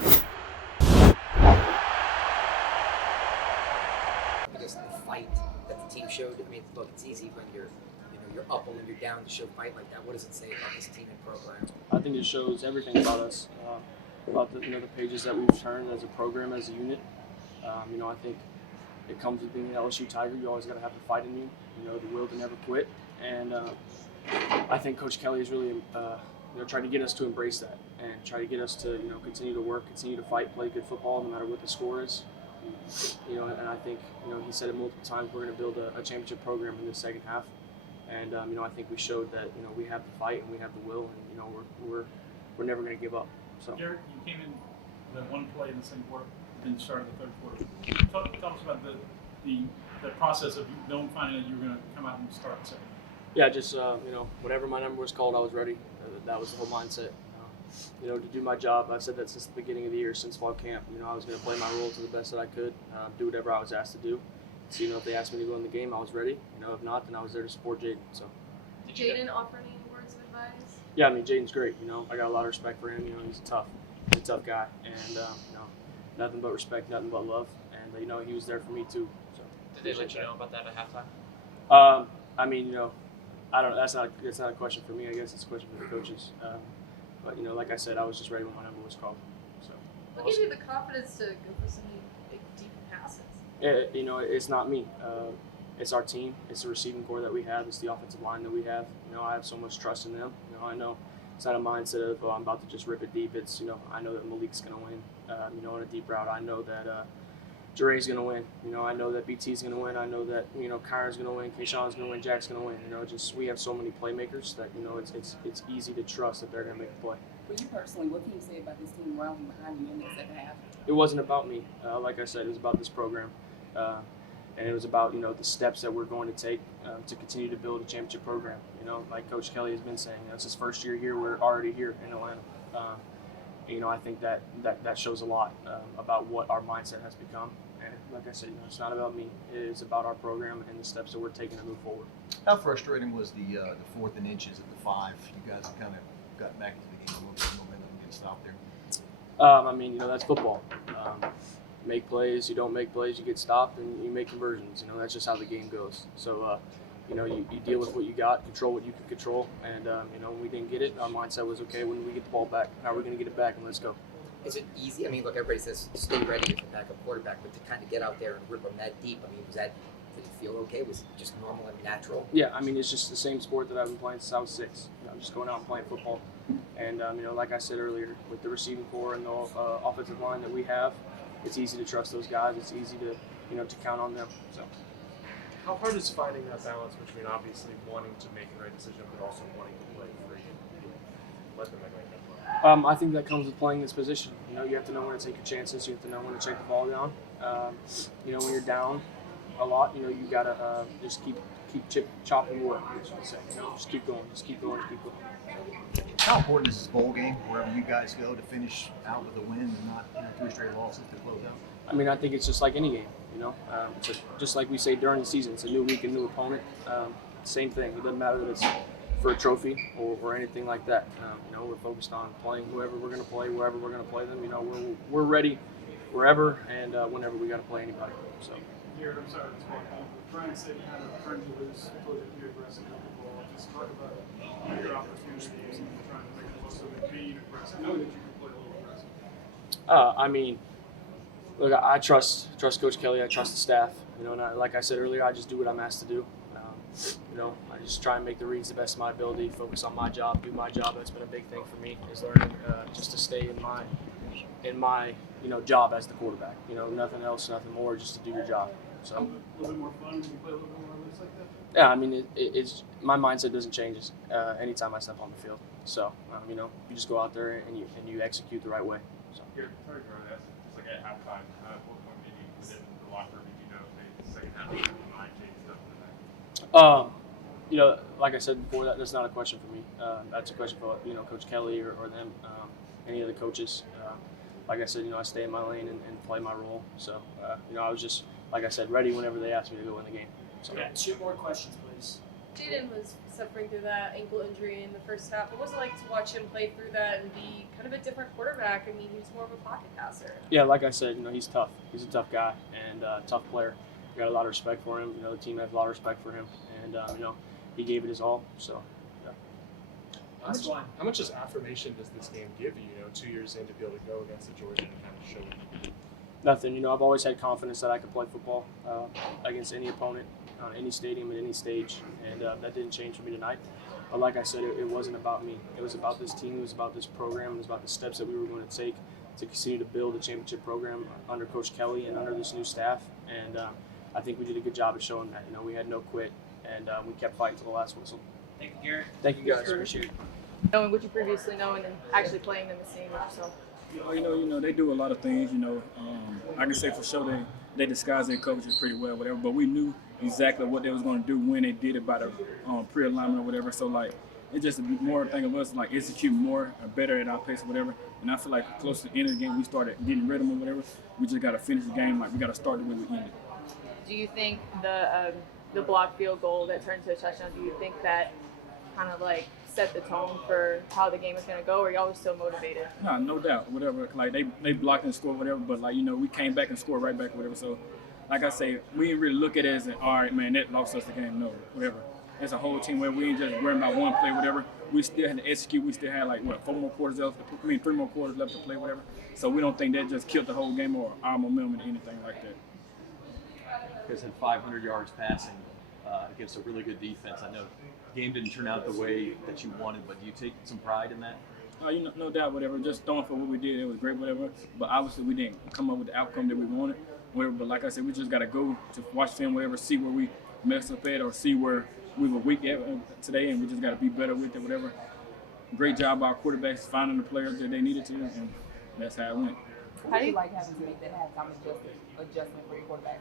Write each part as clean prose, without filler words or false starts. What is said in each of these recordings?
I guess the fight that the team showed. I mean, look, it's easy when you're up and when you're down to show fight like that. What does it say about this team and program? I think it shows everything about us, about the pages that we've turned as a program, as a unit. I think it comes with being an LSU Tiger. You always got to have the fight in you. The will to never quit. And I think Coach Kelly is really trying to get us to embrace that and try to get us to continue to work, continue to fight, play good football, no matter what the score is. And I think he said it multiple times. We're going to build a championship program in the second half. And I think we showed that we have the fight and we have the will, and we're never going to give up. So Garrett, you came in the one play in the second quarter, then started the third quarter. Tell us about the process of finding that you were going to come out and start the second. Yeah, just whenever my number was called, I was ready. That was the whole mindset. To do my job. I've said that since the beginning of the year, since fall camp. I was going to play my role to the best that I could, do whatever I was asked to do. So, if they asked me to go in the game, I was ready. If not, then I was there to support Jayden. So. Did Jayden offer any words of advice? Yeah, Jayden's great. I got a lot of respect for him. He's a tough guy, and nothing but respect, nothing but love, and he was there for me too. So. Did they let you know about that at halftime? I don't. That's not a question for me. I guess it's a question for the coaches. But like I said, I was just ready when my number was called. So. What gave you the confidence to go for so many big, deep passes? It's not me. It's our team. It's the receiving core that we have. It's the offensive line that we have. I have so much trust in them. I know it's not a mindset of I'm about to just rip it deep. It's I know that Malik's going to win. On a deep route, I know that Jeray's going to win. I know that BT's going to win. I know that Kyron's going to win. Kayshawn's going to win. Jack's going to win. We have so many playmakers that it's easy to trust that they're going to make a play. For you personally, what can you say about this team rallying behind you in the second half? It wasn't about me. Like I said, it was about this program. And it was about, the steps that we're going to take to continue to build a championship program. Like Coach Kelly has been saying, it's his first year here. We're already here in Atlanta. I think that shows a lot about what our mindset has become. And like I said, it's not about me. It is about our program and the steps that we're taking to move forward. How frustrating was the 4th and inches at the 5? You guys kind of got back into the game a little bit of momentum and stopped there. That's football. Make plays, you don't make plays, you get stopped, and you make conversions. That's just how the game goes. So, you deal with what you got, control what you can control, and when we didn't get it, our mindset was okay. When we get the ball back, how are we going to get it back, and let's go. Is it easy? Look, everybody says stay ready with the backup quarterback, but to kind of get out there and rip them that deep, did you feel okay? Was it just normal and natural? Yeah, it's just the same sport that I've been playing since I was 6. I'm just going out and playing football, and like I said earlier, with the receiving core and the offensive line that we have, it's easy to trust those guys. It's easy to count on them. So. How hard is finding that balance between obviously wanting to make the right decision, but also wanting to play free? Let them make that play. I think that comes with playing this position. You have to know when to take your chances. You have to know when to check the ball down. When you're down a lot, you gotta just keep chopping wood. Just keep going. Just keep going. Keep going. How important is this bowl game, wherever you guys go, to finish out with a win and not 3 straight losses to close out? I think it's just like any game. Just like we say during the season, it's a new week, a new opponent. Same thing. It doesn't matter that it's for a trophy or anything like that. We're focused on playing whoever we're going to play, wherever we're going to play them. We're ready wherever and whenever we got to play anybody. So. Garrett, I'm sorry, Brian said kind of trying to lose, told you to be aggressive with the ball. Just talk about your opportunities and trying to make the most of it, being aggressive, knowing that you can play a little aggressive. Look, I trust Coach Kelly. I trust the staff. And like I said earlier, I just do what I'm asked to do. I just try and make the reads the best of my ability, focus on my job, do my job. That's been a big thing for me, is learning just to stay in my job as the quarterback. Nothing else, nothing more, just to do your job. So. A little bit more fun when you play a little bit more loose like that? Yeah, it's my mindset doesn't change anytime I step on the field. So, you just go out there and you execute the right way. So. Here, sorry to ask, just like at halftime, at what point maybe within the locker room did you know the second half of the mind change stuff in the night? Like I said before, that's not a question for me. That's a question for Coach Kelly or them, any of the coaches. Like I said, I stay in my lane and play my role. So, I was just, like I said, ready whenever they asked me to go in the game. So. Yeah, 2 more questions, please. Jayden was suffering through that ankle injury in the first half. What was it like to watch him play through that and be kind of a different quarterback? I mean, he was more of a pocket passer. Yeah, like I said, he's tough. He's a tough guy and a tough player. We got a lot of respect for him. The team has a lot of respect for him, and he gave it his all. So, yeah. How much affirmation does this game give you? 2 years in to be able to go against the Georgia and kind of show it? Nothing. I've always had confidence that I could play football against any opponent, any stadium, at any stage, and that didn't change for me tonight. But like I said, it wasn't about me. It was about this team. It was about this program. It was about the steps that we were going to take to continue to build a championship program under Coach Kelly and under this new staff. And I think we did a good job of showing that. We had no quit, and we kept fighting to the last whistle. Thank you, Garrett. Thank you guys. Appreciate it. Knowing what you previously know and then actually playing them and seeing it yourself. They do a lot of things. I can say for sure they disguise their coverages pretty well, whatever. But we knew exactly what they was going to do when they did it by the pre-alignment or whatever. So it's just more a thing of us execute more or better at our pace or whatever. And I feel like close to the end of the game, we started getting rhythm or whatever. We just got to finish the game. We got to start the way we ended. Do you think the blocked field goal that turned to a touchdown? Do you think that kind of set the tone for how the game is going to go, or y'all was still motivated? No doubt, whatever. They blocked and scored, whatever. But we came back and scored right back, whatever. So, like I say, we didn't really look at it as all right, man, that lost us the game. No, whatever. It's a whole team where we ain't just worrying about one play, whatever. We still had to execute. We still had 3 more quarters left to play, whatever. So we don't think that just killed the whole game or our momentum or anything like that. You guys had 500 yards passing against a really good defense. I know the game didn't turn out the way that you wanted, but do you take some pride in that? No doubt, whatever. Just throwing for what we did, it was great, whatever. But obviously, we didn't come up with the outcome that we wanted, whatever. But like I said, we just got to go to watch film, whatever, see where we messed up at or see where we were weak at today, and we just got to be better with it, whatever. Great job by our quarterbacks finding the players that they needed to, and that's how it went. How do you like having to make that halftime adjustment for your quarterback?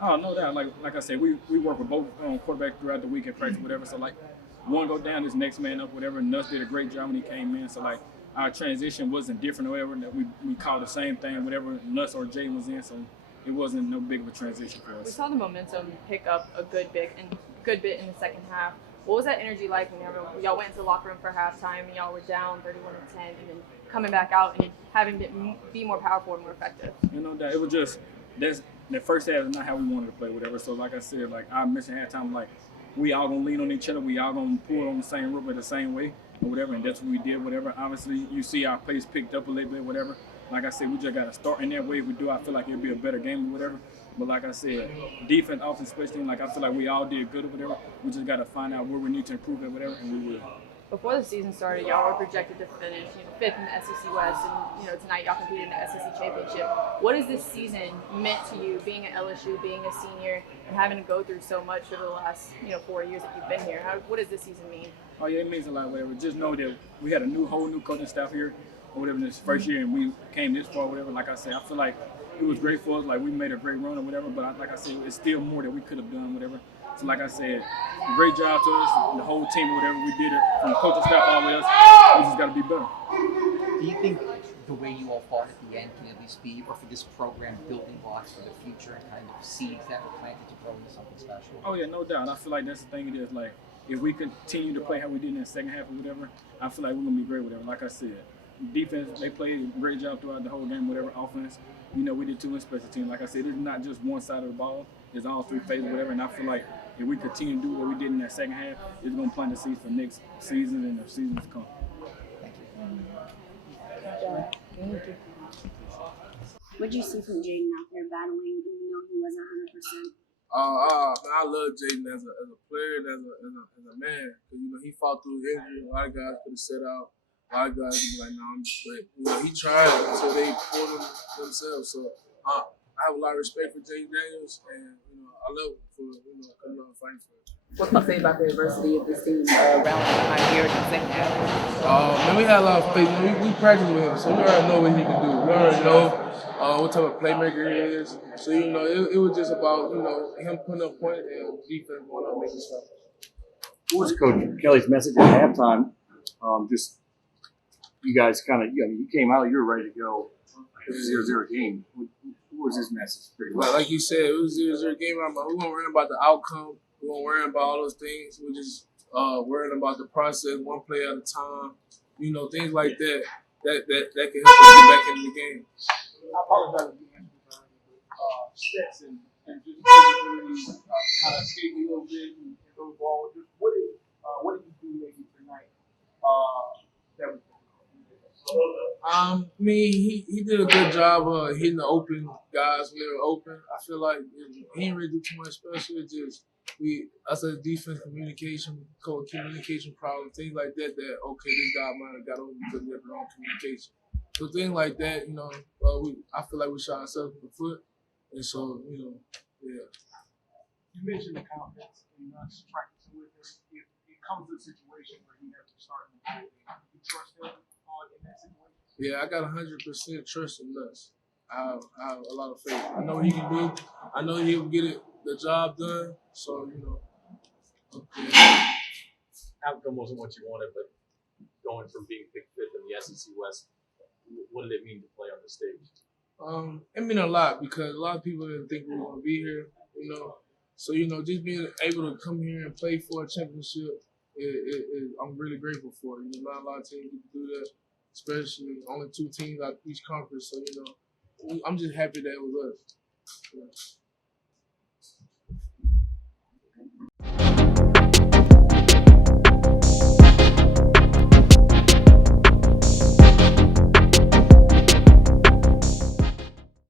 Oh, no doubt. Like I said, we work with both quarterbacks throughout the week at practice, whatever. So one go down, this next man up, whatever. Nuss did a great job when he came in. So our transition wasn't different, or whatever. That we called the same thing, whatever Nuss or Jay was in. So it wasn't no big of a transition for us. We saw the momentum pick up a good bit in the second half. What was that energy like when y'all went into the locker room for halftime and y'all were down 31-10, and then coming back out and having to be more powerful and more effective? No doubt. It was just the first half is not how we wanted to play, whatever. So like I said, our mission halftime, we all gonna lean on each other. We all gonna pull on the same rope the same way, or whatever. And that's what we did, whatever. Obviously, you see our pace picked up a little bit, whatever. Like I said, we just gotta start in that way. If we do, I feel like it'll be a better game or whatever. But like I said, defense, offense, special team, I feel like we all did good or whatever. We just gotta find out where we need to improve at, whatever, and we will. Before the season started, y'all were projected to finish 5th in the SEC West, and tonight y'all competed in the SEC Championship. What has this season meant to you, being at LSU, being a senior, and having to go through so much for the last 4 years that you've been here? What does this season mean? Oh yeah, it means a lot, whatever. Just know that we had a whole new coaching staff here, or whatever, this first year, and we came this far, whatever. Like I said, I feel like it was great for us. We made a great run or whatever. But like I said, it's still more that we could have done, whatever. So like I said, great job to us, the whole team, whatever. We did it from coaching staff all the way else. We just got to be better. Do you think the way you all fought at the end can at least be, or for this program, building blocks for the future and kind of seeds that were planted to grow into something special? Oh yeah, no doubt. I feel like that's the thing. It is if we continue to play how we did in the second half or whatever, I feel like we're gonna be great, whatever. Like I said, defense, they played a great job throughout the whole game, whatever. Offense, we did too in special teams. Like I said, it's not just one side of the ball. It's all three phases, whatever. And I feel like if we continue to do what we did in that second half, it's going to plant the seeds for next season and the seasons to come. Thank you. What did you see from Jayden out there battling, even though he wasn't 100%? I love Jayden as a player and as a man. Because, he fought through injury. A lot of guys could have set out. A lot of guys would be like, no, but he tried until they pulled him themselves. So I have a lot of respect for Jayden Daniels, and I love him for coming out and fighting for it. What can you say about the adversity of this team rallying behind Garrett in the second half? Man, we had a lot of faith. We practiced with him, so we already know what he can do. We already know what type of playmaker he is. So it was just about him putting up points and defense going out making stuff. What was Coach Kelly's message at halftime? You guys you came out, you were ready to go. It was a 0-0 game. What was his message? Like you said, it was a 0-0 game. We weren't worrying about the outcome. We weren't worrying about all those things. We just worrying about the process, one play at a time. You know, things like that. That can help us get back into the game. I apologize if you answered this already, but stats and just visibility kind of escaped me a little bit and those balls. Just what did you do maybe tonight that was I mean, he did a good job of hitting the open guys when they were open. I feel like he didn't really do too much special. It's just us as defense communication problem, things like that. That okay, this guy might have got over because we had the wrong communication. So things like that, you know, I feel like we shot ourselves in the foot, and so you know, yeah. You mentioned the confidence in us practicing with him. If it comes to a situation where he has to start in the game, you trust him in that situation? Yeah, I got 100% trust in us. I have a lot of faith. I know he can do. I know he'll get the job done. So you know. Yeah. Outcome wasn't what you wanted, but going from being picked fifth in the SEC West, what did it mean to play on the stage? It meant a lot because a lot of people didn't think we were going to be here, you know. So, you know, just being able to come here and play for a championship, I'm really grateful for it. You know, not a lot of teams get to do that, especially only 2 teams out of each conference. So, you know, I'm just happy that it was us. Yeah.